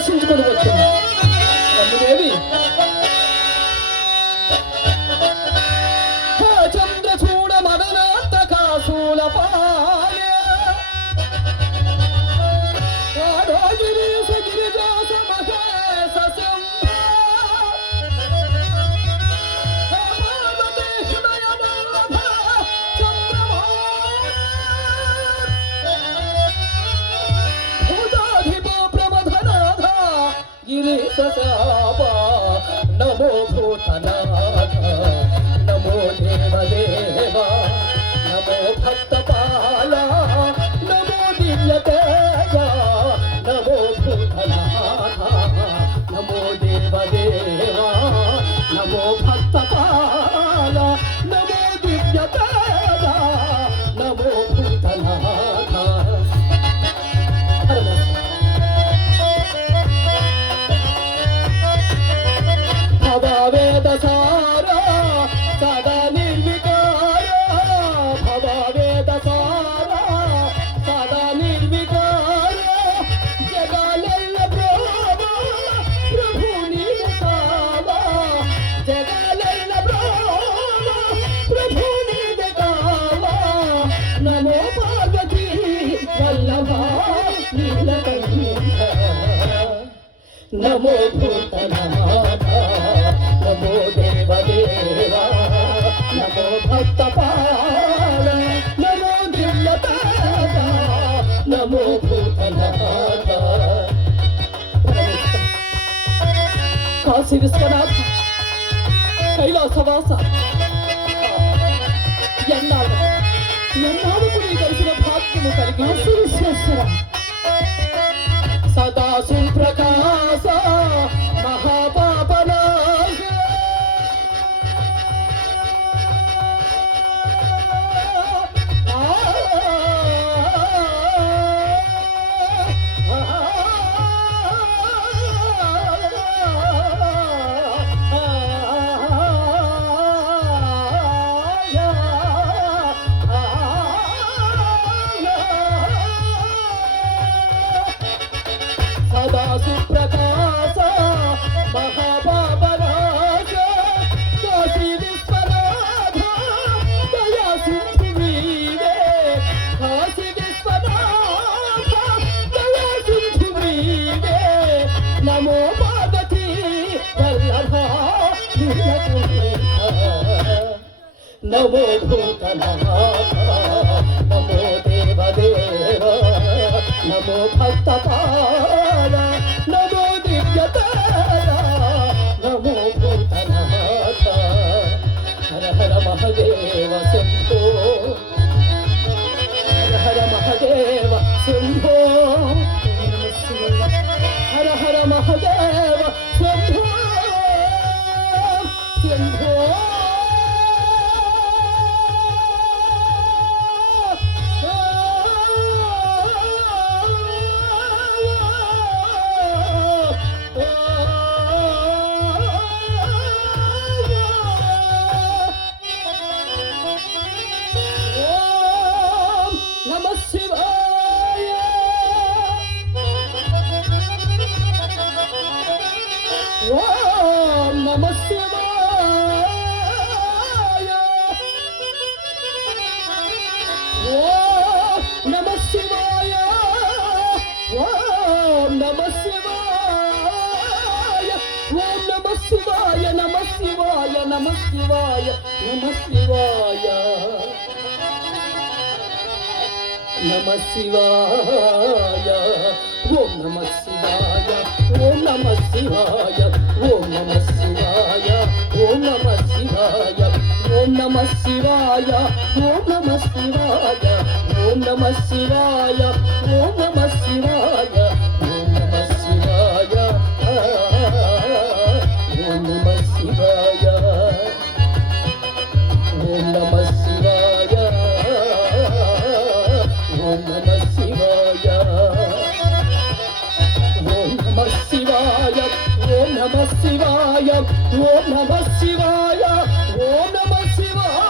దర్శించుకొని వచ్చింది. రమ్ముదేవి చంద్రచూడ మదనాత్త కాశూల పాలే గిరీశ గిరిజాస మహేశ నమో భూతనాథ నమో దేవదేవ నమో భక్తపాల నమో దివ్యతేజ నమో భూతనాథ నమో దేవదేవ నమో భక్తపాల నమో దివ్యతేజ నమో భూతనాథ. భవవేదసార సదా నిర్వికార భవవేదసార సదా నిర్వికార జగాలెల్ల బ్రహ్మ ప్రభుని కావా జగాలెల్ల బ్రహ్మ ప్రభుని కావా నమో పార్వతీ వల్లభ నీలకంఠ నమో భూతనాథ నమో దేవదేవ నమో భక్తపాల నమో దివ్యతాత నమో భూతనాథ. కాశీ విశ్వనాథ కైలాసవాస ఎన్నాళ్ళకు నీ దర్శన భాగ్యము కలిగి విశ్వేశ్వర సదా సుప్రకాశ మహాపాపనాశ సదా సుప్రకాశ మహాపాపనాశ కాశీ విశ్వనాథ దయా సింధు నీవే కాశీ విశ్వనాథ దయా సింధు నీవే నమో పార్వతీ వల్లభ నమో భూతనాథ నమో దేవదేవ నమో భక్తపాల నమో దివ్యతార నమో భూతనాథ. హర హర మహదేవ శంభో హర హర మహదేవ శంభో హర హర మహదేవ శంభో శంభో ఓం నమః శివాయ ఓం నమః శివాయ ఓం నమః శివాయ ఓం నమః శివాయ నమః శివాయ నమః శివాయ నమః శివాయ నమః శివాయ ఓం నమః శివాయ ఓం నమః శివాయ ఓం నమః శివాయ ఓం నమః శివాయ ఓం నమః శివాయ ఓం నమః శివాయ ఓం నమః శివాయ ఓం నమః శివాయ ఓం నమః శివాయ ఓం నమః శివాయ ఓం నమః శివాయ ఓం నమః శివాయ ఓం నమః శివాయ ఓం నమః శివాయ ఓం నమః శివాయ ఓం నమః శివాయ